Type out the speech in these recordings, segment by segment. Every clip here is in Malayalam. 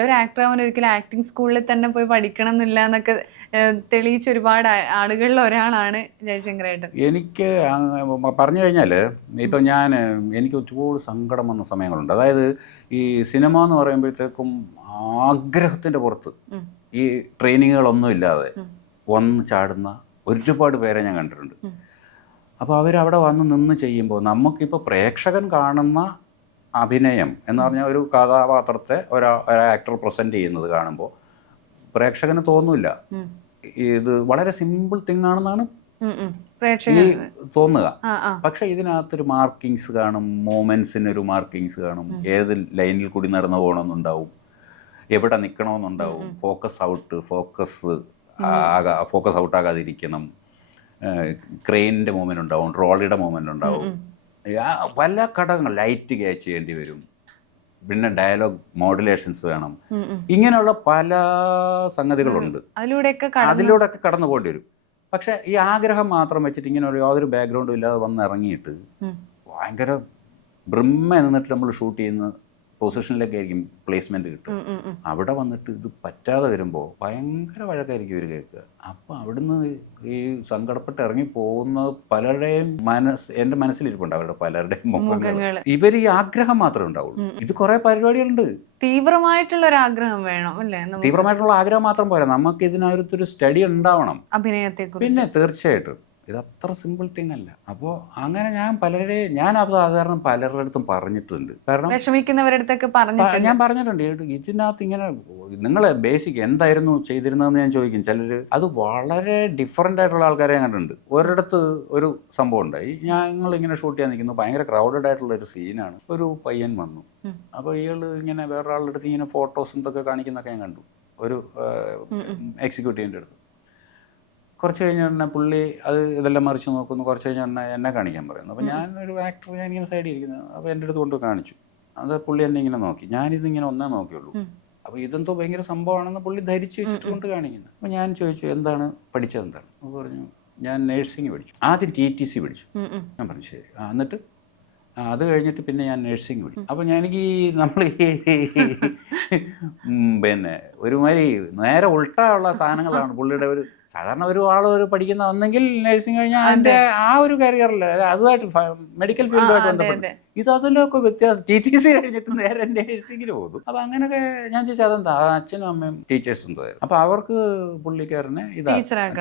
നല്ലൊരു ആക്ടർ ആവാൻ ഒരിക്കലും ആക്ടിങ് സ്കൂളിൽ തന്നെ പോയി പഠിക്കണം എന്നില്ല എന്നൊക്കെ തെളിയിച്ച ഒരുപാട് ആളുകളിൽ ഒരാളാണ് ജയശങ്കരേട്ടൻ. എനിക്ക് പറഞ്ഞു കഴിഞ്ഞാൽ ഇപ്പം എനിക്ക് ഒരുപാട് സങ്കടം വന്ന സമയങ്ങളുണ്ട്. അതായത് ഈ സിനിമ എന്ന് പറയുമ്പോഴത്തേക്കും ആഗ്രഹത്തിൻ്റെ പുറത്ത് ഈ ട്രെയിനിങ്ങുകളൊന്നും ഇല്ലാതെ വന്ന് ചാടുന്ന ഒരുപാട് പേരെ ഞാൻ കണ്ടിട്ടുണ്ട്. അപ്പോൾ അവരവിടെ വന്ന് നിന്ന് ചെയ്യുമ്പോൾ നമുക്കിപ്പോൾ പ്രേക്ഷകൻ കാണുന്ന അഭിനയം എന്ന് പറഞ്ഞാൽ ഒരു കഥാപാത്രത്തെ ഒരു ആക്ടർ പ്രസൻറ്റ് ചെയ്യുന്നത് കാണുമ്പോൾ പ്രേക്ഷകന് തോന്നില്ല ഇത് വളരെ സിമ്പിൾ തിങ് ആണെന്നാണ് ഈ തോന്നുക. പക്ഷെ ഇതിനകത്തൊരു മാർക്കിങ്സ് കാണും, മൂമെൻസിനൊരു മാർക്കിങ്സ് കാണും, ഏത് ലൈനിൽ കൂടി നടന്നു പോകണമെന്നുണ്ടാവും, എവിടെ നിൽക്കണമെന്നുണ്ടാവും, ഫോക്കസ് ഔട്ട് ആകാതിരിക്കണം, ക്രെയിനിൻ്റെ മൂവ്മെൻ്റ് ഉണ്ടാവും, ട്രോളിയുടെ മൂവ്മെൻ്റ് ഉണ്ടാവും, പല ഘടകങ്ങൾ, ലൈറ്റ് ക്യാച്ച് ചെയ്യേണ്ടി വരും, പിന്നെ ഡയലോഗ് മോഡുലേഷൻസ് വേണം, ഇങ്ങനെയുള്ള പല സംഗതികളുണ്ട്. അതിലൂടെയൊക്കെ കടന്നു പോകേണ്ടി വരും. പക്ഷെ ഈ ആഗ്രഹം മാത്രം വെച്ചിട്ട് ഇങ്ങനെ യാതൊരു ബാക്ക്ഗ്രൗണ്ടും ഇല്ലാതെ വന്ന് ഇറങ്ങിയിട്ട് ഭയങ്കര ബ്രഹ്മ എന്നിട്ട് നമ്മൾ ഷൂട്ട് ചെയ്യുന്ന പൊസിഷനിലൊക്കെ ആയിരിക്കും പ്ലേസ്മെന്റ് കിട്ടും. അവിടെ വന്നിട്ട് ഇത് പറ്റാതെ വരുമ്പോൾ ഭയങ്കര വഴക്കായിരിക്കും ഇവർ കേൾക്കുക. അപ്പം അവിടുന്ന് ഈ സങ്കടപ്പെട്ട് ഇറങ്ങി പോകുന്ന പലരുടെയും എൻ്റെ മനസ്സിലിരിപ്പുണ്ട്, അവരുടെ പലരുടെയും മുഖങ്ങൾ. ഇവർ ഈ ആഗ്രഹം മാത്രമേ ഉണ്ടാവുള്ളൂ. ഇത് കുറെ പരിപാടികളുണ്ട്. തീവ്രമായിട്ടുള്ള ഒരു ആഗ്രഹം വേണം അല്ലേ? തീവ്രമായിട്ടുള്ള ആഗ്രഹം മാത്രം പോരാ, നമുക്ക് ഇതിനകത്തൊരു സ്റ്റഡി ഉണ്ടാവണം അഭിനയത്തെക്കുറിച്ച്. പിന്നെ തീർച്ചയായിട്ടും ഇത് അത്ര സിമ്പിൾ തിങ് അല്ല. അപ്പോൾ അങ്ങനെ ഞാൻ അത് സാധാരണ പലരുടെ അടുത്തും പറഞ്ഞിട്ടുണ്ട്. കാരണം വിഷമിക്കുന്നവരുടെ അടുത്തൊക്കെ ഞാൻ പറഞ്ഞിട്ടുണ്ട്. ഇതിനകത്ത് ഇങ്ങനെ നിങ്ങൾ ബേസിക് എന്തായിരുന്നു ചെയ്തിരുന്നതെന്ന് ഞാൻ ചോദിക്കും. ചിലർ അത് വളരെ ഡിഫറൻ്റ് ആയിട്ടുള്ള ആൾക്കാരെ കണ്ടിട്ടുണ്ട്. ഒരിടത്ത് ഒരു സംഭവം ഉണ്ടായി, ഞങ്ങളിങ്ങനെ ഷൂട്ട് ചെയ്യാൻ നിൽക്കുന്നു, ഭയങ്കര ക്രൗഡഡ് ആയിട്ടുള്ള ഒരു സീനാണ്. ഒരു പയ്യൻ വന്നു, അപ്പോൾ ഇയാൾ ഇങ്ങനെ വേറൊരാളുടെ അടുത്ത് ഇങ്ങനെ ഫോട്ടോസും ഇതൊക്കെ കാണിക്കുന്നൊക്കെ ഞാൻ കണ്ടു, ഒരു എക്സിക്യൂട്ടീവിൻ്റെ അടുത്ത്. കുറച്ച് കഴിഞ്ഞ് തന്നെ പുള്ളി ഇതെല്ലാം മറിച്ച് നോക്കുന്നു. കുറച്ച് കഴിഞ്ഞ് എന്നെ കാണിക്കാൻ പറയുന്നു. അപ്പോൾ ഞാനൊരു ആക്ടർ, ഞാനിങ്ങനെ സൈഡിൽ ഇരിക്കുന്നത്. അപ്പോൾ എൻ്റെ അടുത്ത് കൊണ്ട് കാണിച്ചു. അത് പുള്ളി എന്നെ ഇങ്ങനെ നോക്കി. ഞാനിതിങ്ങനെ ഒന്നേ നോക്കിയുള്ളൂ. അപ്പോൾ ഇതെന്തോ ഭയങ്കര സംഭവമാണെന്ന് പുള്ളി ധരിച്ച് വെച്ചിട്ട് കൊണ്ട് കാണിക്കുന്നത്. അപ്പോൾ ഞാൻ ചോദിച്ചു, എന്താണ് പഠിച്ചത്, എന്താണ്? അപ്പോൾ പറഞ്ഞു, ഞാൻ നേഴ്സിംഗ് പഠിച്ചു. ആദ്യം TTC പഠിച്ചു. ഞാൻ പറഞ്ഞു ശരി. എന്നിട്ട് അത് കഴിഞ്ഞിട്ട് പിന്നെ ഞാൻ നേഴ്സിംഗ് പഠിച്ചു. അപ്പോൾ എനിക്ക് നമ്മൾ പിന്നെ ഒരുമാതിരി നേരെ ഉൾട്ടുള്ള സാധനങ്ങളാണ് പുള്ളിയുടെ. സാധാരണ ഒരു പഠിക്കുന്ന ഒന്നെങ്കിൽ നേഴ്സിംഗ് കഴിഞ്ഞാൽ അതിൻ്റെ ആ ഒരു കരിയറിൽ അതുമായിട്ട് മെഡിക്കൽ ഫീൽഡുമായിട്ട് ബന്ധപ്പെട്ട് അതിലൊക്കെ വ്യത്യാസം. TTC കഴിഞ്ഞിട്ട് നേരെ നേഴ്സിംഗിന് പോകും. അപ്പോൾ അങ്ങനെയൊക്കെ ഞാൻ ചോദിച്ചാൽ അതെന്താ, അച്ഛനും അമ്മയും ടീച്ചേഴ്സ് എന്തായാലും. അപ്പോൾ അവർക്ക് പുള്ളിക്കാരനെ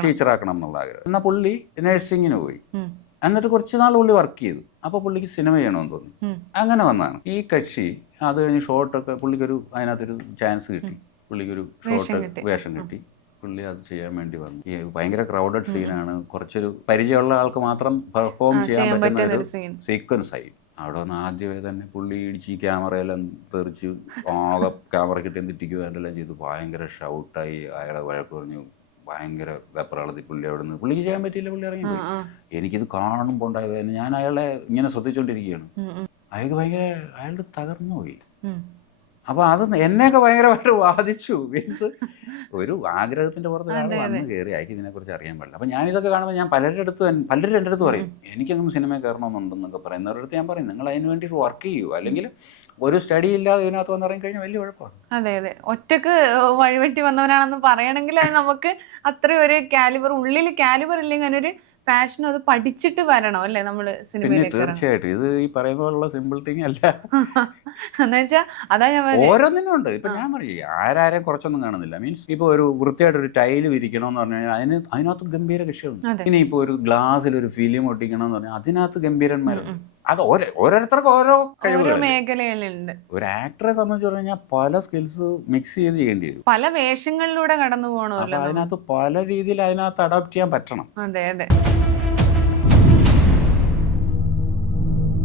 ടീച്ചറാക്കണം എന്നുള്ള ആഗ്രഹം. എന്നാൽ പുള്ളി നേഴ്സിംഗിന് പോയി. എന്നിട്ട് കുറച്ച് നാൾ പുള്ളി വർക്ക് ചെയ്തു. അപ്പോൾ പുള്ളിക്ക് സിനിമ ചെയ്യണമെന്ന് തോന്നി. അങ്ങനെ വന്നതാണ് ഈ കക്ഷി. അത് കഴിഞ്ഞ് ഷോർട്ടൊക്കെ പുള്ളിക്കൊരു അതിനകത്തൊരു ചാൻസ് കിട്ടി, പുള്ളിക്കൊരു ഷോർട്ട് വേഷം കിട്ടി. പുള്ളി അത് ചെയ്യാൻ വേണ്ടി വന്നു. ഈ ഭയങ്കര ക്രൗഡഡ് സീനാണ്, കുറച്ചൊരു പരിചയമുള്ള ആൾക്ക് മാത്രം പെർഫോം ചെയ്യാൻ പറ്റുന്ന ഒരു സീക്വൻസ് ആയി. അവിടെ വന്ന് ആദ്യമേ തന്നെ പുള്ളി ഇടിച്ച് ക്യാമറയെല്ലാം തെറിച്ച് ആകെ ക്യാമറ കിട്ടി തെറ്റിക്കുക എല്ലാം ചെയ്തു. ഭയങ്കര ഷൗട്ടായി, അയാളെ വഴക്ക് പറഞ്ഞു, ഭയങ്കര വെപ്രാളത്തിൽ പുള്ളി അവിടെ നിന്ന്. പുള്ളിക്ക് ചെയ്യാൻ പറ്റിയില്ല, പുള്ളി ഇറങ്ങി പോയി. എനിക്കിത് കാണുമ്പോൾ ഉണ്ടായത്, ഞാൻ അയാളെ ഇങ്ങനെ ശ്രദ്ധിച്ചുകൊണ്ടിരിക്കുകയാണ്. അയാളുടെ തകർന്നു പോയി. അപ്പോൾ അത് എന്നെയൊക്കെ ഭയങ്കരമായിട്ട് ബാധിച്ചു. മീൻസ് ഒരു ആഗ്രഹത്തിൻ്റെ പുറത്ത് ഒരാൾ വന്ന് കയറി അയക്ക് ഇതിനെക്കുറിച്ച് അറിയാൻ പാടില്ല. അപ്പോൾ ഞാനിതൊക്കെ കാണുമ്പോൾ ഞാൻ പലരും എൻ്റെ അടുത്ത് പറയും, എനിക്കൊന്നും സിനിമയിൽ കയറണമെന്നുണ്ടെന്നൊക്കെ പറയുന്നവരുടെ അടുത്ത് ഞാൻ പറയും, നിങ്ങൾ അതിന് വേണ്ടി വർക്ക് ചെയ്യൂ, അല്ലെങ്കിൽ ഒരു സ്റ്റഡി ഇല്ലാതെ ഇതിനകത്ത് വന്നിറങ്ങി കഴിഞ്ഞാൽ വലിയ കുഴപ്പമാണ്. അതെ, ഒറ്റക്ക് വഴിവെട്ടി വന്നവനാണെന്ന് പറയണമെങ്കിൽ അത് നമുക്ക് അത്രയും ഒരു കാലിബർ, ഉള്ളിൽ കാലിബർ ഇല്ലെങ്കിൽ അതിനൊരു പാഷൻ, അത് പഠിച്ചിട്ട് വരണം അല്ലേ നമ്മൾ സിനിമയിലേക്ക്. തീർച്ചയായിട്ടും ഇത് ഈ പറയുന്ന പോലുള്ള സിമ്പിൾ തിങ് അല്ല. എന്നുവെച്ചാൽ അതാ ഞാൻ ഓരോന്നിനും ഉണ്ട്. ഇപ്പൊ ഞാൻ പറയും ആരാരെയും കുറച്ചൊന്നും കാണുന്നില്ല. മീൻസ് ഇപ്പൊ ഒരു വൃത്തിയായിട്ട് ഒരു ടൈല് വിരിക്കണമെന്ന് പറഞ്ഞു കഴിഞ്ഞാൽ അതിനകത്ത് ഗംഭീര കൃഷിയുണ്ട്. ഇനി ഇപ്പൊ ഒരു ഗ്ലാസ്സിൽ ഒരു ഫിലിം ഒട്ടിക്കണമെന്ന് പറഞ്ഞാൽ അതിനകത്ത് ഗംഭീരന്മാരുണ്ട്. അത് ഓരോരുത്തർക്കും ഓരോ മേഖലയിലുണ്ട്. ഒരു ആക്ടറെ സംബന്ധിച്ച് പറഞ്ഞാൽ പല സ്കിൽസ് മിക്സ് ചെയ്ത് ചെയ്യേണ്ടി വരും. പല വേഷങ്ങളിലൂടെ കടന്നു പോകണമല്ലോ. അതിനകത്ത് പല രീതിയിൽ അതിനകത്ത് അഡാപ്റ്റ് ചെയ്യാൻ പറ്റണം. അതെ.